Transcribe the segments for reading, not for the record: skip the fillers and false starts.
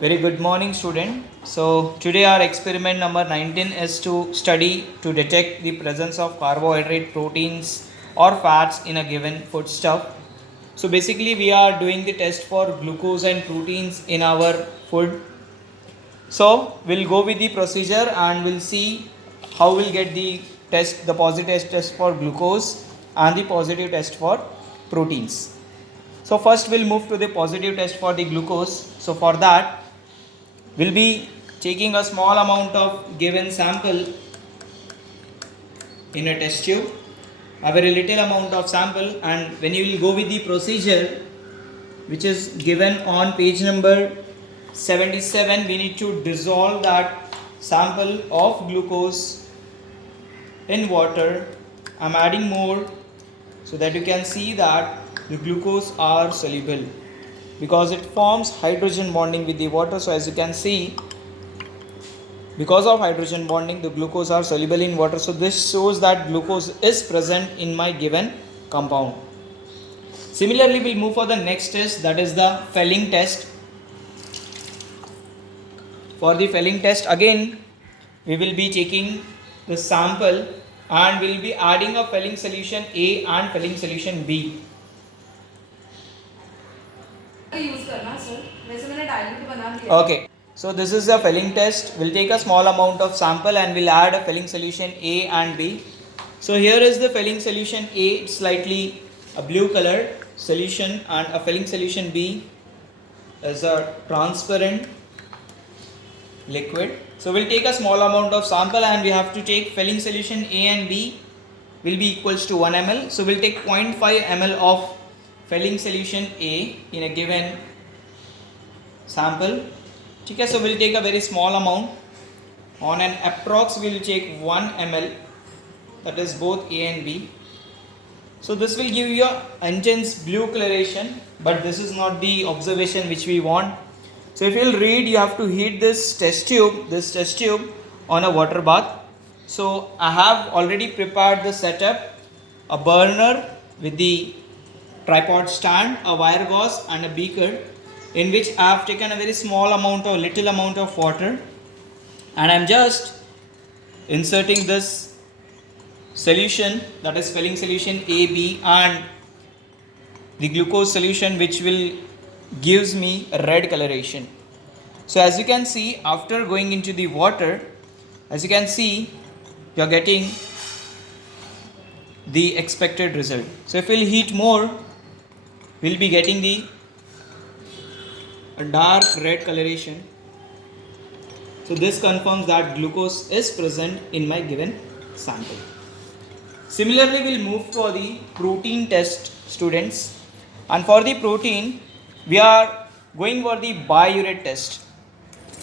Very good morning, student. So today our experiment number 19 is to study to detect the presence of carbohydrate, proteins or fats in a given foodstuff. So basically we are doing the test for glucose and proteins in our food. So we'll go with the procedure and we'll see how we'll get the positive test for glucose and the positive test for proteins. So first we'll move to the positive test for the glucose. So for that we'll be taking a small amount of given sample in a test tube, a very little amount of sample, and when you will go with the procedure which is given on page number 77, we need to dissolve that sample of glucose in water. I'm adding more so that you can see that the glucose are soluble because it forms hydrogen bonding with the water. So as you can see, because of hydrogen bonding, the glucose are soluble in water. So this shows that glucose is present in my given compound. Similarly, we'll move for the next test, that is the Fehling test. For the Fehling test, again we will be taking the sample and we'll be adding a Fehling solution A and Fehling solution B. Okay. So this is a Fehling test. We'll take a small amount of sample and we'll add a Fehling solution A and B. So here is the Fehling solution A, it's slightly a blue colored solution, and a Fehling solution B is a transparent liquid. So we'll take a small amount of sample and we have to take Fehling solution A and B will be equals to 1 ml. So we'll take 0.5 ml of Fehling solution A in a given sample. Okay, so we'll take a very small amount. On an approx we will take 1 ml, that is both A and B. So this will give you a intense blue coloration, but this is not the observation which we want. So if you'll read, you have to heat this test tube on a water bath. So I have already prepared the setup, a burner with the tripod stand, a wire gauze and a beaker, in which I have taken a very small amount or little amount of water, and I am just inserting this solution, that is Fehling solution A, B, and the glucose solution, which will gives me a red coloration. So as you can see, after going into the water, as you can see, you are getting the expected result. So if we'll heat more, we'll be getting a dark red coloration. So this confirms that glucose is present in my given sample. Similarly, we'll move for the protein test, students. And for the protein, we are going for the biuret test,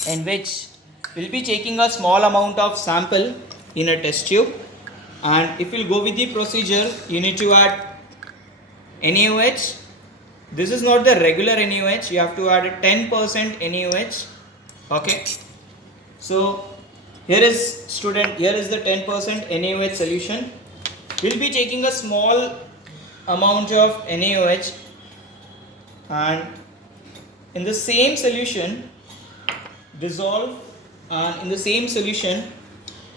in which we'll be taking a small amount of sample in a test tube. And if we'll go with the procedure, you need to add NaOH. This is not the regular NaOH, you have to add a 10% NaOH. Okay. So here is the 10% NaOH solution. We'll be taking a small amount of NaOH, and in the same solution dissolve, and in the same solution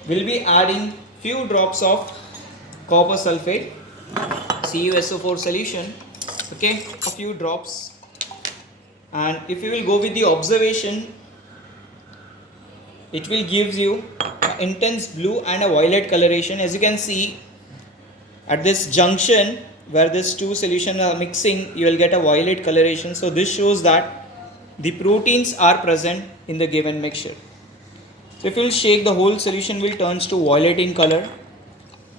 we'll be adding few drops of copper sulfate, CuSO4 solution. Okay, a few drops. And if you will go with the observation, it will gives you intense blue and a violet coloration. As you can see, at this junction where these two solutions are mixing, you will get a violet coloration. So this shows that the proteins are present in the given mixture. So if you will shake, the whole solution will turns to violet in color,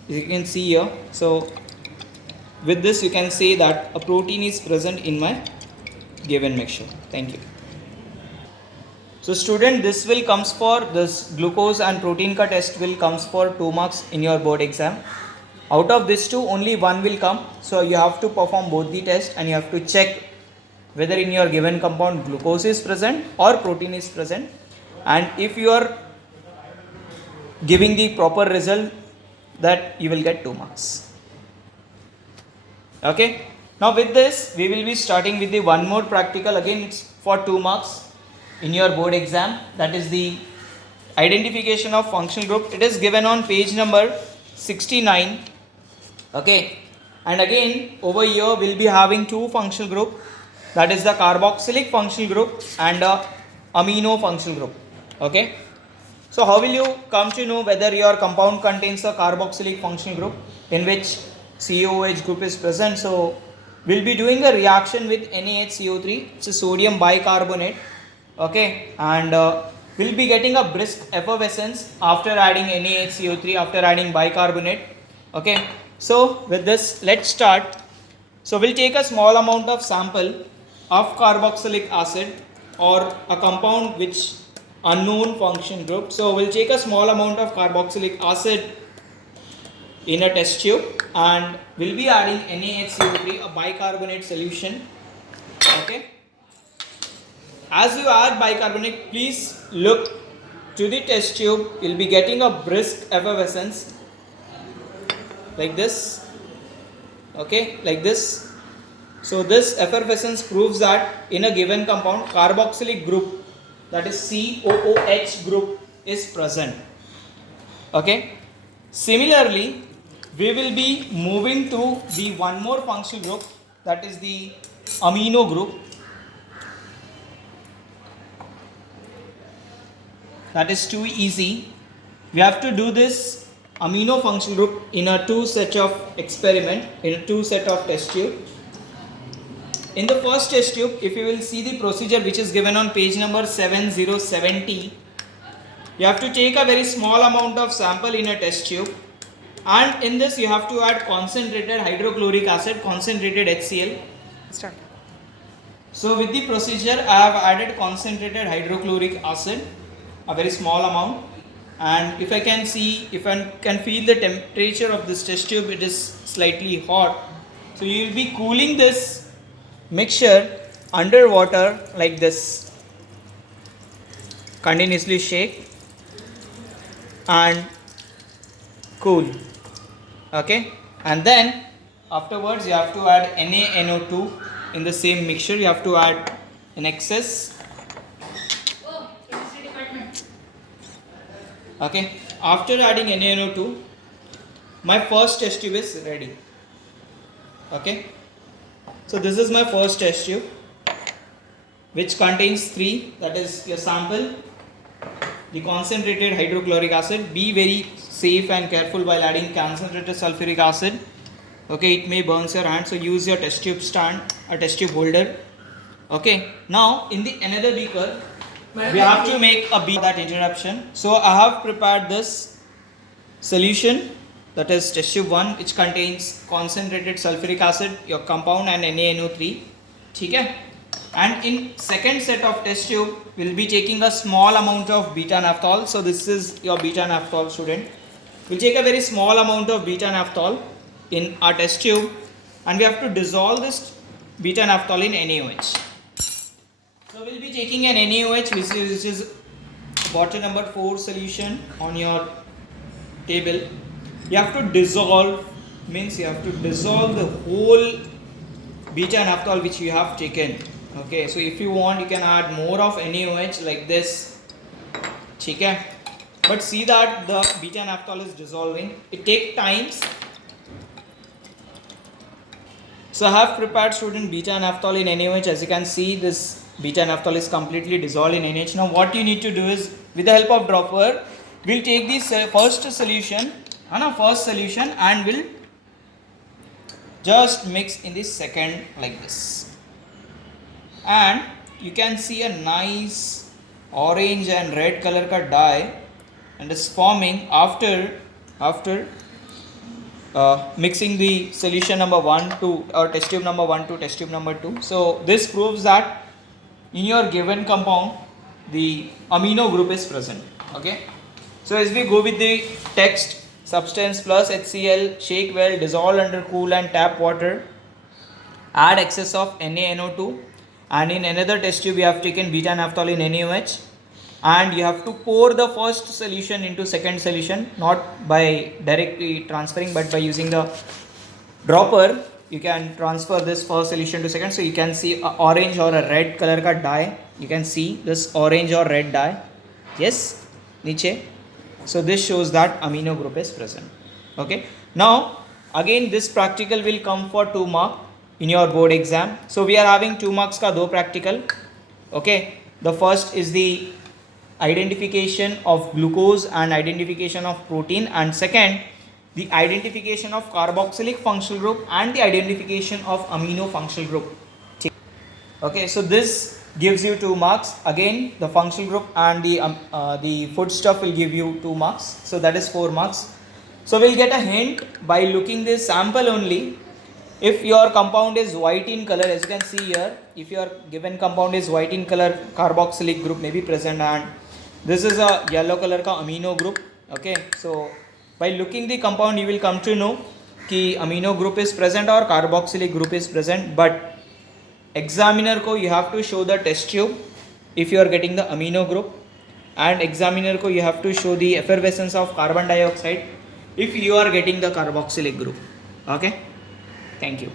as you can see here. So with this you can say that a protein is present in my given mixture. Thank you. So student, this will comes for this glucose and protein ka test will comes for 2 marks in your board exam. Out of this two, only one will come. So you have to perform both the tests and you have to check whether in your given compound glucose is present or protein is present. And if you are giving the proper result, that you will get 2 marks. Okay. Now with this, we will be starting with the one more practical. Again, it's for 2 marks. in your board exam. That is the identification of functional group. It is given on page number 69. Okay, and again over here we'll be having two functional group, that is the carboxylic functional group and amino functional group. Okay, so how will you come to know whether your compound contains a carboxylic functional group in which COOH group is present? So we'll be doing a reaction with NaHCO3, it's a sodium bicarbonate. Okay, and we'll be getting a brisk effervescence after adding NaHCO3, after adding bicarbonate. Okay, so with this let's start. So we'll take a small amount of sample of carboxylic acid or a compound which unknown function group. So we'll take a small amount of carboxylic acid in a test tube and we'll be adding NaHCO3, a bicarbonate solution. Okay, as you add bicarbonate, please look to the test tube. You'll be getting a brisk effervescence like this. Okay, like this. So this effervescence proves that in a given compound carboxylic group, that is COOH group, is present. Okay, similarly we will be moving to the one more functional group, that is the amino group. That is too easy. We have to do this amino functional group in a two set of experiment, in a two set of test tube. In the first test tube, if you will see the procedure which is given on page number 7070, you have to take a very small amount of sample in a test tube and in this you have to add concentrated hydrochloric acid, concentrated HCl. Start. So with the procedure I have added concentrated hydrochloric acid, a very small amount, and if I can see, if I can feel the temperature of this test tube, it is slightly hot. So you will be cooling this mixture under water like this. Continuously shake and cool. Okay, and then afterwards you have to add NaNO2 in the same mixture. You have to add in excess. Okay, after adding NaNO2, my first test tube is ready. Okay, so this is my first test tube which contains 3, that is your sample, the concentrated hydrochloric acid. Be very safe and careful while adding concentrated sulfuric acid. Okay, it may burn your hand, so use your test tube stand, a test tube holder. Okay, now in the another beaker we have to make a beaker that interruption. So I have prepared this solution, that is test tube 1, which contains concentrated sulfuric acid, your compound, and NaNO3. Okay? And in second set of test tube we'll be taking a small amount of beta naphthol. So this is your beta naphthol, student. We'll take a very small amount of beta naphthol in our test tube and we have to dissolve this beta naphthol in NaOH. So we'll be taking an NaOH which is bottle number 4 solution on your table. You have to dissolve, means you have to dissolve the whole beta naphthol which you have taken. Okay, so if you want you can add more of NaOH like this. Okay, but see that the beta naphthol is dissolving. It takes times. So I have prepared, student, beta naphthol in NaOH. As you can see, this beta naphthol is completely dissolved in NaOH. Now what you need to do is, with the help of dropper, we'll take this first solution and we'll just mix in the second like this. And you can see a nice orange and red color ka dye and is forming after mixing the solution number 1 to or test tube number 1 to test tube number 2. So this proves that in your given compound the amino group is present. Okay, so as we go with the text, substance plus HCl, shake well, dissolve under cool and tap water, add excess of NaNO2, and in another test tube we have taken beta naphthol in NaOH, and you have to pour the first solution into second solution, not by directly transferring but by using the dropper. you can transfer this first solution to second. So you can see a orange or a red color ka dye. You can see this orange or red dye. Yes, niche. So this shows that amino group is present. Okay. Now again this practical will come for 2 mark in your board exam. So we are having 2 marks ka do practical. Okay. The first is the identification of glucose and identification of protein, and second the identification of carboxylic functional group and the identification of amino functional group. Okay, so this gives you 2 marks. Again the functional group and the food stuff will give you 2 marks, so that is 4 marks. So we'll get a hint by looking this sample only. If your compound is white in color, as you can see here, if your given compound is white in color, carboxylic group may be present, and this is a yellow color ka amino group. Okay, so by looking the compound you will come to know ki amino group is present or carboxylic group is present. But examiner ko you have to show the test tube if you are getting the amino group, and examiner ko you have to show the effervescence of carbon dioxide if you are getting the carboxylic group. Okay, thank you.